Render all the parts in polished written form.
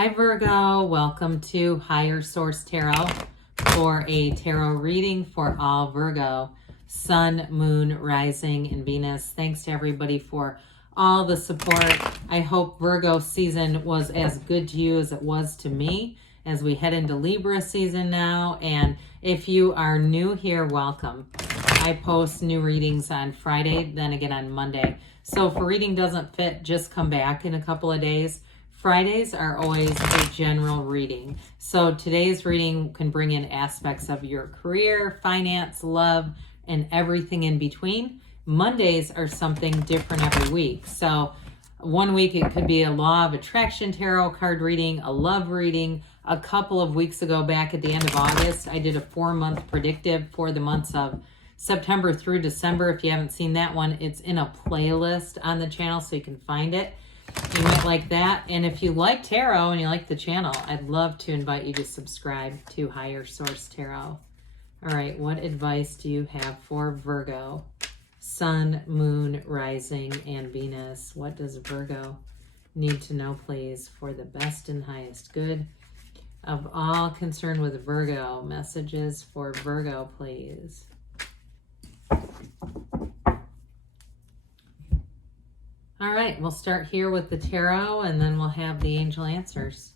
Hi Virgo, welcome to Higher Source Tarot for a tarot reading for all Virgo, Sun, Moon, Rising, and Venus. Thanks to everybody for all the support. I hope Virgo season was as good to you as it was to me as we head into Libra season now. And if you are new here, welcome. I post new readings on Friday, then again on Monday. So if a reading doesn't fit, just come back in a couple of days. Fridays are always a general reading. So today's reading can bring in aspects of your career, finance, love, and everything in between. Mondays are something different every week. So one week it could be a law of attraction tarot card reading, a love reading. A couple of weeks ago, back at the end of August, I did a 4-month predictive for the months of September through December. If you haven't seen that one, it's in a playlist on the channel so you can find it. You might like that. And if you like tarot and you like the channel, I'd love to invite you to subscribe to Higher Source Tarot. All right, what advice do you have for Virgo? Sun, Moon, Rising, and Venus. What does Virgo need to know, please, for the best and highest good of all concerned with Virgo? Messages for Virgo, please. All right, we'll start here with the tarot, and then we'll have the angel answers.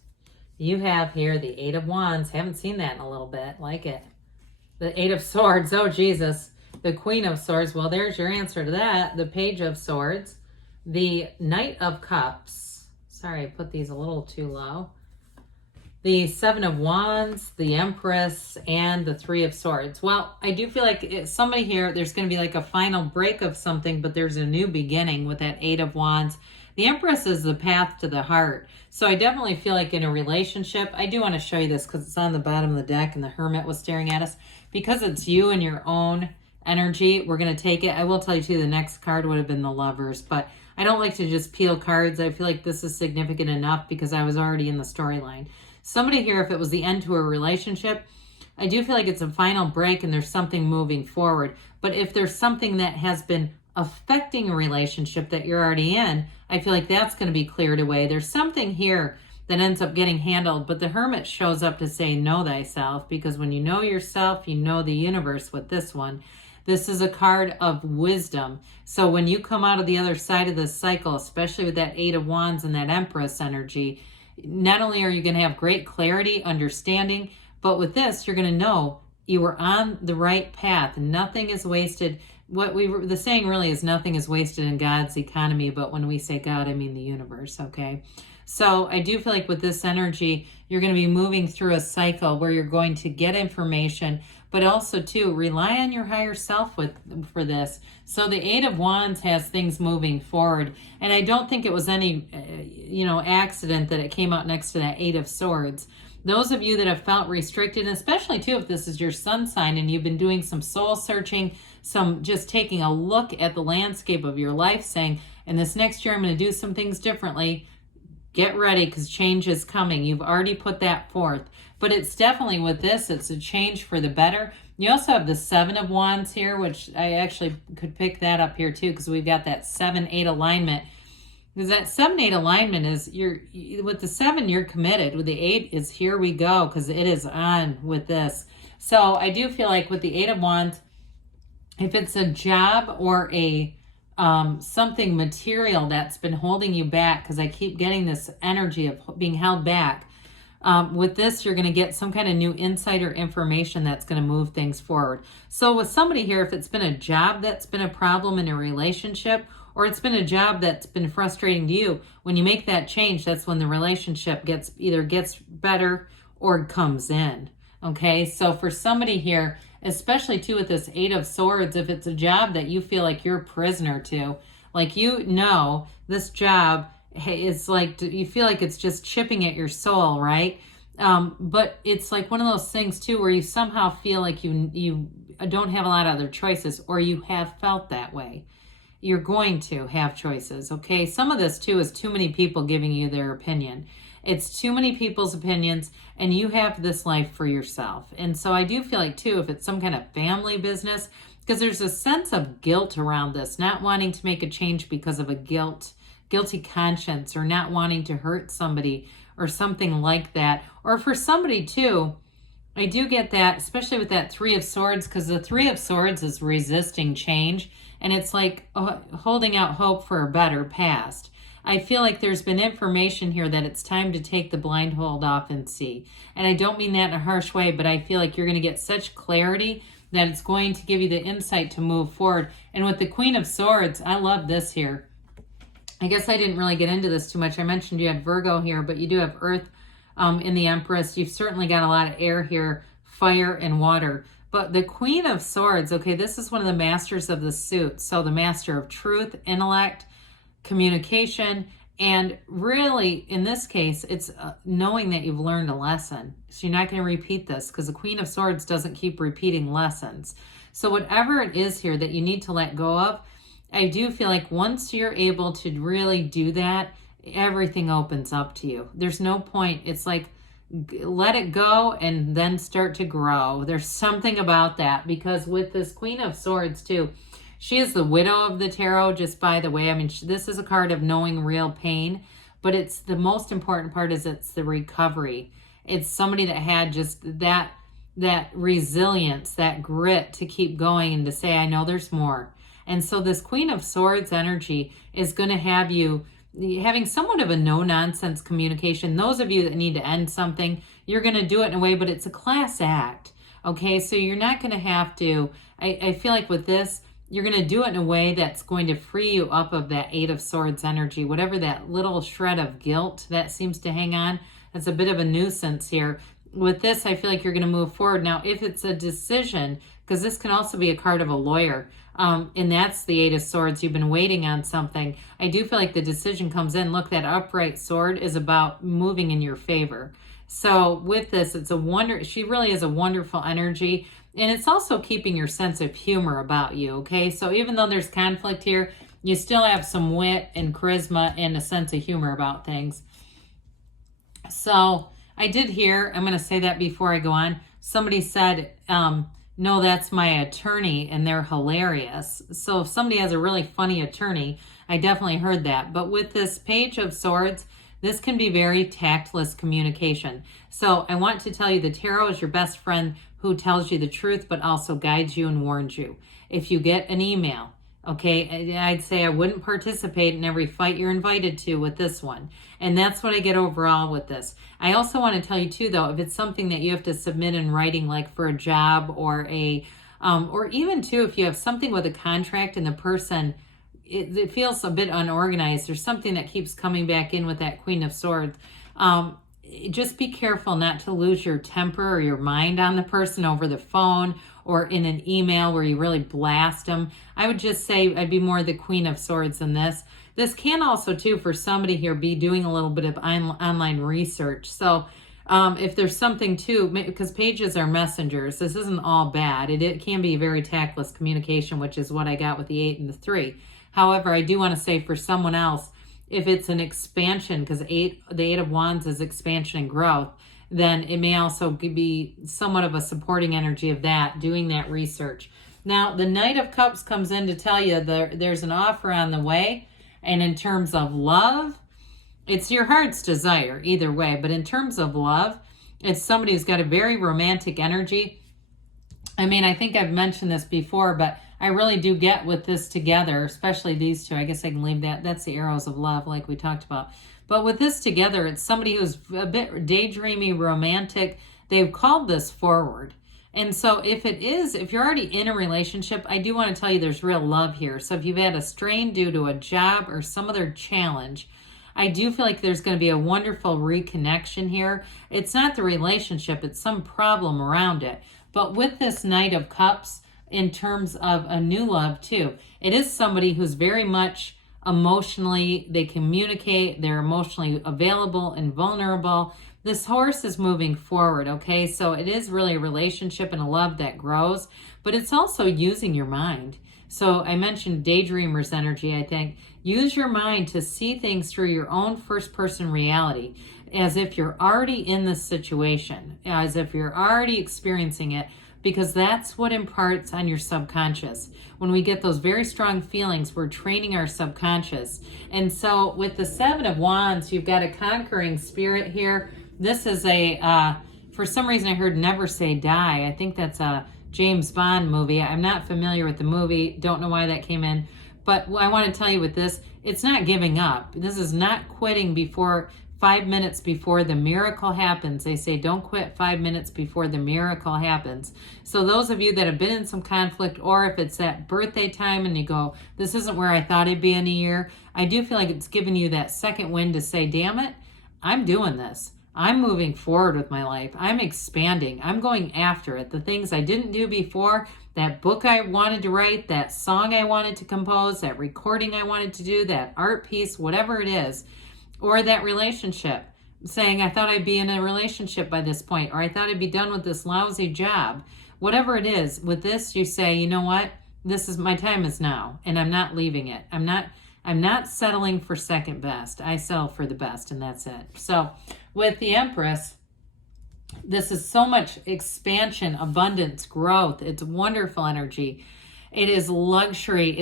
You have here the Eight of Wands. Haven't seen that in a little bit. Like it. The Eight of Swords. Oh, Jesus. The Queen of Swords. Well, there's your answer to that. The Page of Swords. The Knight of Cups. Sorry, I put these a little too low. The Seven of Wands, the Empress, and the Three of Swords. Well, I do feel like somebody here, there's going to be like a final break of something, but there's a new beginning with that Eight of Wands. The Empress is the path to the heart. So I definitely feel like in a relationship, I do want to show you this because it's on the bottom of the deck and the Hermit was staring at us. Because it's you and your own energy, we're going to take it. I will tell you too, the next card would have been the Lovers, but I don't like to just peel cards. I feel like this is significant enough because I was already in the storyline. Somebody here, if it was the end to a relationship, I do feel like it's a final break and there's something moving forward. But if there's something that has been affecting a relationship that you're already in, I feel like that's going to be cleared away. There's something here that ends up getting handled, but the Hermit shows up to say, know thyself, because when you know yourself, you know the universe with this one. This is a card of wisdom. So when you come out of the other side of this cycle, especially with that Eight of Wands and that Empress energy, not only are you going to have great clarity, understanding, but with this, you're going to know you were on the right path. Nothing is wasted. The saying really is nothing is wasted in God's economy, but when we say God, I mean the universe, okay? So I do feel like with this energy, you're going to be moving through a cycle where you're going to get information, but also too, rely on your higher self for this. So the Eight of Wands has things moving forward. And I don't think it was any, accident that it came out next to that Eight of Swords. Those of you that have felt restricted, especially too, if this is your sun sign and you've been doing some soul searching, some just taking a look at the landscape of your life saying, and this next year, I'm going to do some things differently. Get ready because change is coming. You've already put that forth. But it's definitely with this, it's a change for the better. You also have the Seven of Wands here, which I actually could pick that up here too because we've got that 7-8 alignment. Because that 7-8 alignment is, with the 7, you're committed. With the 8 is here we go because it is on with this. So I do feel like with the 8 of Wands, if it's a job or a something material that's been holding you back, because I keep getting this energy of being held back, with this, you're going to get some kind of new insider information that's going to move things forward. So with somebody here, if it's been a job that's been a problem in a relationship, or it's been a job that's been frustrating to you, when you make that change, that's when the relationship either gets better or comes in. Okay, so for somebody here, especially too with this Eight of Swords, if it's a job that you feel like you're a prisoner to, like this job is like, you feel like it's just chipping at your soul, right? But it's like one of those things too where you somehow feel like you don't have a lot of other choices, or you have felt that way. You're going to have choices, okay? Some of this too is too many people giving you their opinion. It's too many people's opinions, and you have this life for yourself. And so I do feel like too, if it's some kind of family business, because there's a sense of guilt around this, not wanting to make a change because of a guilt guilty conscience or not wanting to hurt somebody or something like that. Or for somebody too, I do get that, especially with that Three of Swords, because the Three of Swords is resisting change, and it's like holding out hope for a better past. I feel like there's been information here that it's time to take the blindfold off and see. And I don't mean that in a harsh way, but I feel like you're going to get such clarity that it's going to give you the insight to move forward. And with the Queen of Swords, I love this here. I guess I didn't really get into this too much. I mentioned you had Virgo here, but you do have Earth in the Empress. You've certainly got a lot of air here, fire and water. But the Queen of Swords, okay, this is one of the masters of the suit. So the master of truth, intellect, communication, and really, in this case, it's knowing that you've learned a lesson. So you're not going to repeat this, because the Queen of Swords doesn't keep repeating lessons. So whatever it is here that you need to let go of, I do feel like once you're able to really do that, everything opens up to you. There's no point. It's like, let it go and then start to grow. There's something about that, because with this Queen of Swords too, she is the widow of the tarot, just by the way. I mean, this is a card of knowing real pain, but it's the most important part is it's the recovery. It's somebody that had just that resilience, that grit to keep going and to say, I know there's more. And so this Queen of Swords energy is going to have you having somewhat of a no-nonsense communication. Those of you that need to end something, you're going to do it in a way, but it's a class act. Okay, so you're not going to have to, I feel like with this, you're going to do it in a way that's going to free you up of that Eight of Swords energy, whatever that little shred of guilt that seems to hang on. That's a bit of a nuisance here. With this, I feel like you're going to move forward. Now, if it's a decision, because this can also be a card of a lawyer, and that's the Eight of Swords, you've been waiting on something. I do feel like the decision comes in. Look, that upright sword is about moving in your favor. So with this, it's she really is a wonderful energy. And it's also keeping your sense of humor about you, okay? So even though there's conflict here, you still have some wit and charisma and a sense of humor about things. So I did hear, I'm going to say that before I go on, somebody said, no, that's my attorney, and they're hilarious. So if somebody has a really funny attorney, I definitely heard that. But with this Page of Swords, this can be very tactless communication. So I want to tell you the tarot is your best friend who tells you the truth, but also guides you and warns you. If you get an email, okay, I'd say I wouldn't participate in every fight you're invited to with this one. And that's what I get overall with this. I also want to tell you too, though, if it's something that you have to submit in writing, like for a job or or even too, if you have something with a contract and the person, it feels a bit unorganized, there's something that keeps coming back in with that Queen of Swords. Just be careful not to lose your temper or your mind on the person over the phone or in an email where you really blast them. I would just say I'd be more the Queen of Swords than this. This can also, too, for somebody here, be doing a little bit of online research. So if there's something, too, because pages are messengers, this isn't all bad. It can be very tactless communication, which is what I got with the 8 and the 3. However, I do want to say for someone else, if it's an expansion, because the Eight of Wands is expansion and growth, then it may also be somewhat of a supporting energy of that, doing that research. Now, the Knight of Cups comes in to tell you there's an offer on the way. And in terms of love, it's your heart's desire either way. But in terms of love, it's somebody who's got a very romantic energy. I mean, I think I've mentioned this before, but I really do get with this together, especially these two. I guess I can leave that. That's the arrows of love, like we talked about. But with this together, it's somebody who's a bit daydreamy, romantic. They've called this forward. And so if you're already in a relationship, I do want to tell you there's real love here. So if you've had a strain due to a job or some other challenge, I do feel like there's going to be a wonderful reconnection here. It's not the relationship, it's some problem around it. But with this Knight of Cups, in terms of a new love too, it is somebody who's very much emotionally, they communicate, they're emotionally available and vulnerable. This horse is moving forward, okay? So it is really a relationship and a love that grows, but it's also using your mind. So I mentioned daydreamer's energy, I think. Use your mind to see things through your own first-person reality, as if you're already in this situation, as if you're already experiencing it, because that's what imparts on your subconscious. When we get those very strong feelings, we're training our subconscious. And so with the Seven of Wands, you've got a conquering spirit here. This is a, for some reason I heard Never Say Die. I think that's a James Bond movie. I'm not familiar with the movie. Don't know why that came in. But I want to tell you with this, it's not giving up. This is not quitting before 5 minutes before the miracle happens. They say don't quit 5 minutes before the miracle happens. So those of you that have been in some conflict, or if it's that birthday time and you go, this isn't where I thought I'd be in a year, I do feel like it's giving you that second wind to say, damn it, I'm doing this. I'm moving forward with my life. I'm expanding. I'm going after it. The things I didn't do before, that book I wanted to write, that song I wanted to compose, that recording I wanted to do, that art piece, whatever it is, or that relationship, saying I thought I'd be in a relationship by this point, or I thought I'd be done with this lousy job. Whatever it is, with this you say, you know what? This is my time is now, and I'm not leaving it. I'm not settling for second best. I settle for the best, and that's it. So with the Empress, this is so much expansion, abundance, growth. It's wonderful energy. It is luxury.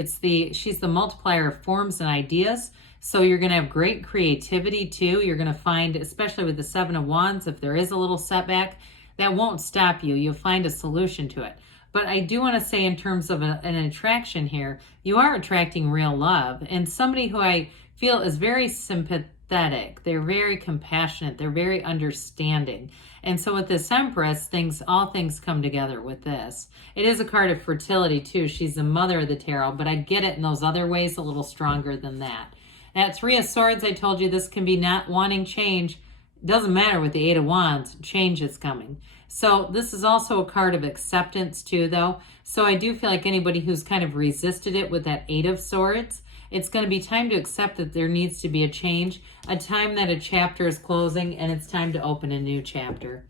She's the multiplier of forms and ideas. So you're going to have great creativity too. You're going to find, especially with the Seven of Wands, if there is a little setback, that won't stop you. You'll find a solution to it. But I do want to say, in terms of an attraction here, you are attracting real love, and somebody who I feel is very sympathetic. They're very compassionate. They're very understanding. And so with this Empress, all things come together with this. It is a card of fertility too. She's the mother of the tarot, but I get it in those other ways a little stronger than that. At Three of Swords, I told you this can be not wanting change. It doesn't matter with the Eight of Wands. Change is coming. So this is also a card of acceptance too, though. So I do feel like anybody who's kind of resisted it with that Eight of Swords, it's going to be time to accept that there needs to be a change, a time that a chapter is closing, and it's time to open a new chapter.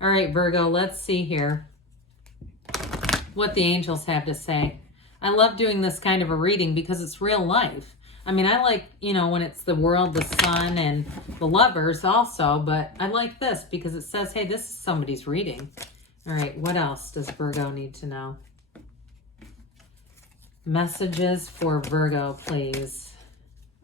All right, Virgo, let's see here what the angels have to say. I love doing this kind of a reading because it's real life. I mean, I like, when it's the world, the sun, and the lovers also, but I like this because it says, hey, this is somebody's reading. All right, what else does Virgo need to know? Messages for Virgo, please.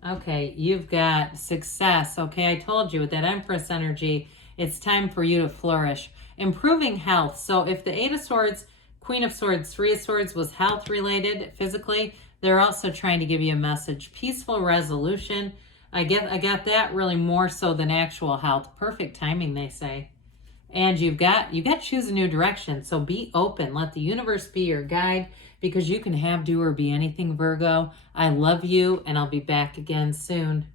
Okay, you've got success. Okay, I told you with that Empress energy, it's time for you to flourish. Improving health. So if the Eight of Swords, Queen of Swords, Three of Swords was health related physically, they're also trying to give you a message. Peaceful resolution. I got that really more so than actual health. Perfect timing, they say. And you got to choose a new direction. So be open. Let the universe be your guide, because you can have, do, or be anything, Virgo. I love you, and I'll be back again soon.